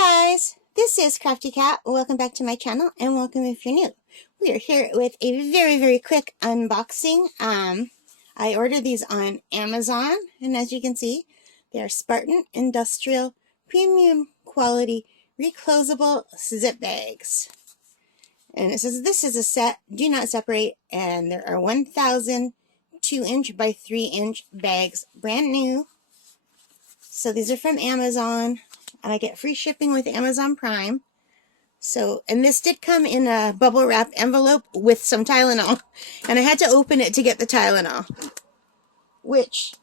Hi guys, this is Crafty Cat. Welcome back to my channel and welcome if you're new. We are here with a very quick unboxing. I ordered these on Amazon and as you can see, they are Spartan Industrial Premium Quality Reclosable Zip Bags. And it says this is a set, do not separate, and there are 1,000 2-inch by 3-inch bags, brand new. So these are from Amazon. And I get free shipping with Amazon Prime. So, and this did come in a bubble wrap envelope with some Tylenol. And I had to open it to get the Tylenol. Which,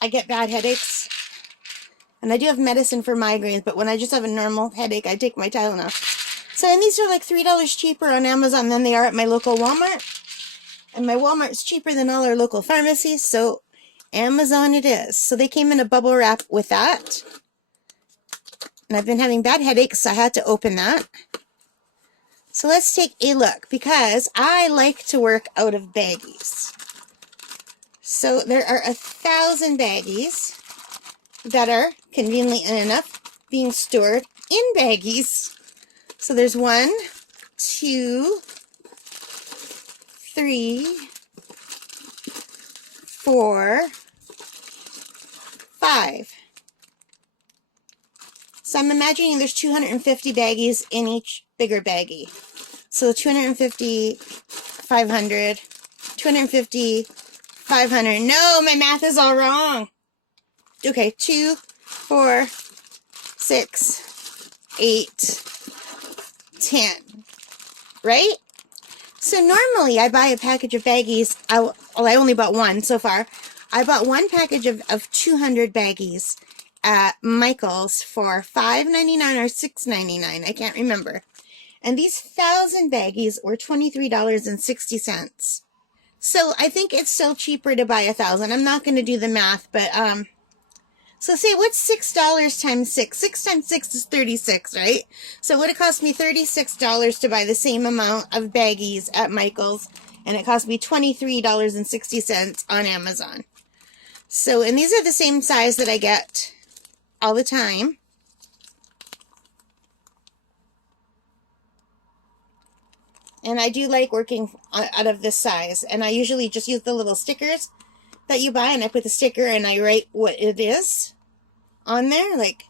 I get bad headaches. And I do have medicine for migraines, but when I just have a normal headache, I take my Tylenol. So, and these are like $3 cheaper on Amazon than they are at my local Walmart. And my Walmart's cheaper than all our local pharmacies, so Amazon it is. So they came in a bubble wrap with that. And I've been having bad headaches, so I had to open that. So let's take a look, because I like to work out of baggies. So there are 1,000 baggies that are, conveniently enough, being stored in baggies. So there's 1, 2, 3, 4, 5. So I'm imagining there's 250 baggies in each bigger baggie. So 250, 500, 250, 500. No, my math is all wrong. Okay, 2, 4, 6, 8, 10. Right? So normally I buy a package of baggies. I only bought one so far. I bought one package of 200 baggies at Michael's for $5.99 or $6.99. I can't remember. And these 1,000 baggies were $23.60. So I think it's still cheaper to buy 1,000. I'm not going to do the math, but so say what's $6 times 6? 6 times 6 is 36, right? So it would have cost me $36 to buy the same amount of baggies at Michael's, and it cost me $23.60 on Amazon. So, and these are the same size that I get all the time. And I do like working out of this size. And I usually just use the little stickers that you buy, and I put the sticker and I write what it is on there, like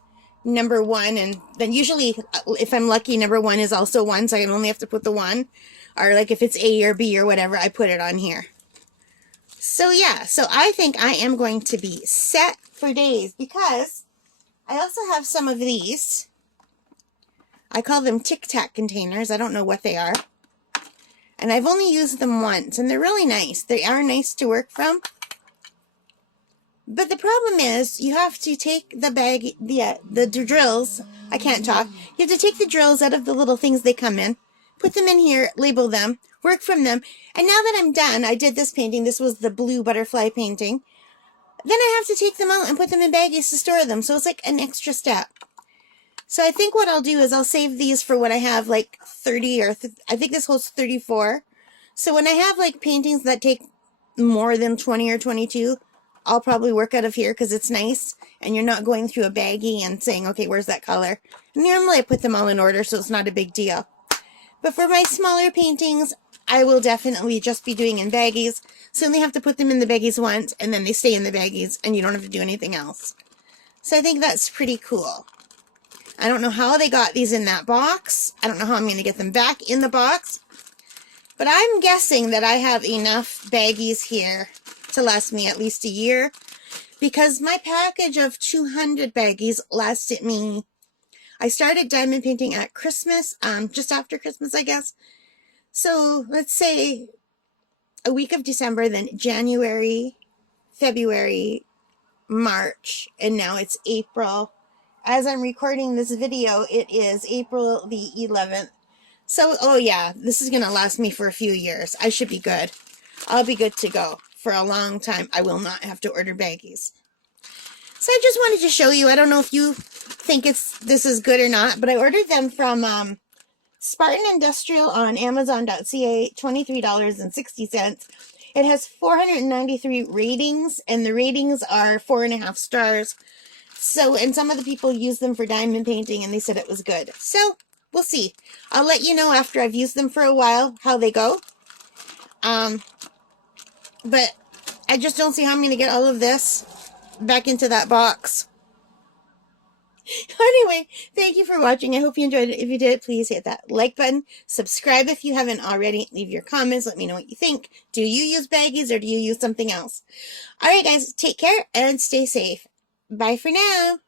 number 1, and then usually, if I'm lucky, number 1 is also 1, so I only have to put the 1. Or like if it's A or B or whatever, I put it on here. So yeah, so I think I am going to be set for days, because I also have some of these. I call them Tic Tac containers. I don't know what they are. And I've only used them once, and they're really nice. They are nice to work from. But the problem is, you have to take the bag, the drills. I can't talk. You have to take the drills out of the little things they come in, put them in here, label them, work from them. And now that I'm done, I did this painting. This was the blue butterfly painting. Then I have to take them out and put them in baggies to store them. So it's like an extra step. So I think what I'll do is I'll save these for when I have like 30 or I think this holds 34. So when I have like paintings that take more than 20 or 22, I'll probably work out of here because it's nice. And you're not going through a baggie and saying, okay, where's that color? And normally I put them all in order, so it's not a big deal. But for my smaller paintings, I will definitely just be doing in baggies. So you only have to put them in the baggies once, and then they stay in the baggies, and you don't have to do anything else. So I think that's pretty cool. I don't know how they got these in that box. I don't know how I'm going to get them back in the box. But I'm guessing that I have enough baggies here to last me at least a year. Because my package of 200 baggies lasted me... I started diamond painting at Christmas, just after Christmas, I guess. So let's say a week of December, then January, February, March, and now it's April. As I'm recording this video, it is April the 11th. So, oh yeah, this is going to last me for a few years. I should be good. I'll be good to go for a long time. I will not have to order baggies. So I just wanted to show you. I don't know if you think this is good or not, but I ordered them from Spartan Industrial on Amazon.ca, $23.60. It has 493 ratings, and the ratings are 4.5 stars. So, and some of the people use them for diamond painting and they said it was good. So, we'll see. I'll let you know after I've used them for a while how they go. But I just don't see how I'm going to get all of this back into that box. Anyway, thank you for watching. I hope you enjoyed it. If you did, please hit that like button. Subscribe if you haven't already. Leave your comments. Let me know what you think. Do you use Baggies or do you use something else? All right, guys, take care and stay safe. Bye for now.